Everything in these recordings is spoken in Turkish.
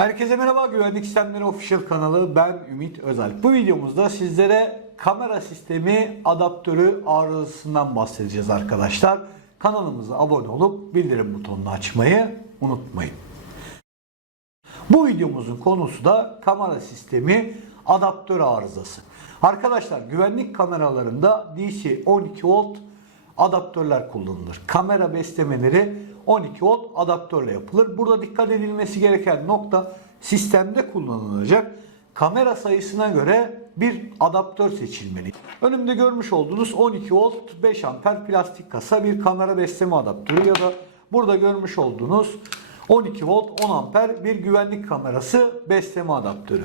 Herkese merhaba Güvenlik Sistemleri Official kanalı ben Ümit Özel. Bu videomuzda sizlere kamera sistemi adaptörü arızasından bahsedeceğiz arkadaşlar. Kanalımıza abone olup bildirim butonunu açmayı unutmayın. Bu videomuzun konusu da kamera sistemi adaptör arızası. Arkadaşlar güvenlik kameralarında DC 12 volt adaptörler kullanılır. Kamera beslemeleri 12 volt adaptörle yapılır. Burada dikkat edilmesi gereken nokta sistemde kullanılacak kamera sayısına göre bir adaptör seçilmeli. Önümde görmüş olduğunuz 12 volt 5 amper plastik kasa bir kamera besleme adaptörü ya da burada görmüş olduğunuz 12 volt 10 amper bir güvenlik kamerası besleme adaptörü.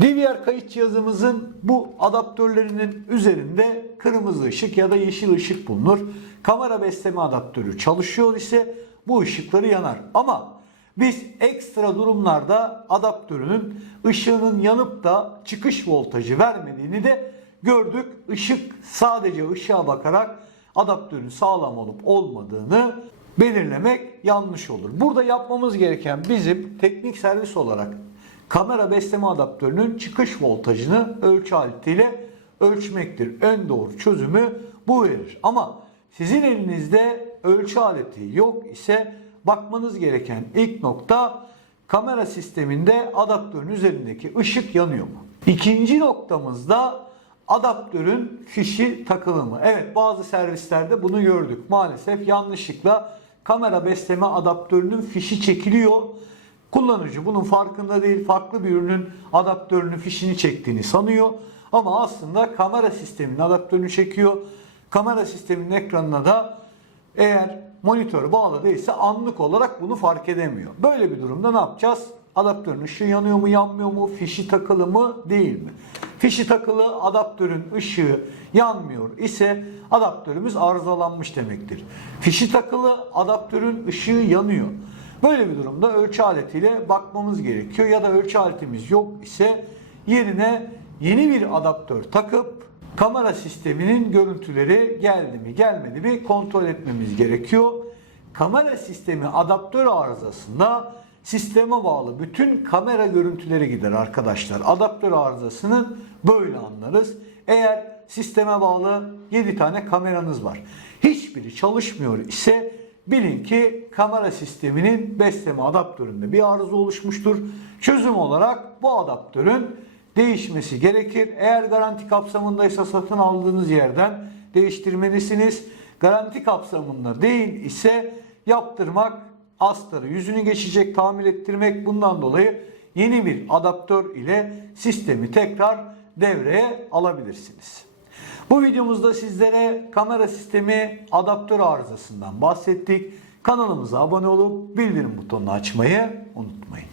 DVR kayıt cihazımızın bu adaptörlerinin üzerinde kırmızı ışık ya da yeşil ışık bulunur. Kamera besleme adaptörü çalışıyor ise bu ışıkları yanar. Ama biz ekstra durumlarda adaptörünün ışığının yanıp da çıkış voltajı vermediğini de gördük. Işık sadece ışığa bakarak adaptörün sağlam olup olmadığını belirlemek yanlış olur. Burada yapmamız gereken bizim teknik servis olarak kamera besleme adaptörünün çıkış voltajını ölçü aletiyle ölçmektir. En doğru çözümü bu verir. Ama sizin elinizde ölçü aleti yok ise bakmanız gereken ilk nokta kamera sisteminde adaptörün üzerindeki ışık yanıyor mu? İkinci noktamızda adaptörün fişi takılı mı? Evet bazı servislerde bunu gördük. Maalesef yanlışlıkla kamera besleme adaptörünün fişi çekiliyor. Kullanıcı bunun farkında değil. Farklı bir ürünün adaptörünün fişini çektiğini sanıyor. Ama aslında kamera sisteminin adaptörünü çekiyor. Kamera sisteminin ekranına da eğer monitör bağlı değilse anlık olarak bunu fark edemiyor. Böyle bir durumda ne yapacağız? Adaptörün ışığı yanıyor mu yanmıyor mu? Fişi takılı mı değil mi? Fişi takılı adaptörün ışığı yanmıyor ise adaptörümüz arızalanmış demektir. Fişi takılı adaptörün ışığı yanıyor. Böyle bir durumda ölçü aletiyle bakmamız gerekiyor ya da ölçü aletimiz yok ise yerine yeni bir adaptör takıp kamera sisteminin görüntüleri geldi mi gelmedi mi kontrol etmemiz gerekiyor. Kamera sistemi adaptör arızasında sisteme bağlı bütün kamera görüntüleri gider arkadaşlar. Adaptör arızasını böyle anlarız. Eğer sisteme bağlı 7 tane kameranız var. Hiçbiri çalışmıyor ise bilin ki kamera sisteminin besleme adaptöründe bir arıza oluşmuştur. Çözüm olarak bu adaptörün değişmesi gerekir. Eğer garanti kapsamındaysa satın aldığınız yerden değiştirmelisiniz. Garanti kapsamında değil ise yaptırmak astarı yüzünü geçecek tamir ettirmek bundan dolayı yeni bir adaptör ile sistemi tekrar devreye alabilirsiniz. Bu videomuzda sizlere kamera sistemi adaptör arızasından bahsettik. Kanalımıza abone olup bildirim butonunu açmayı unutmayın.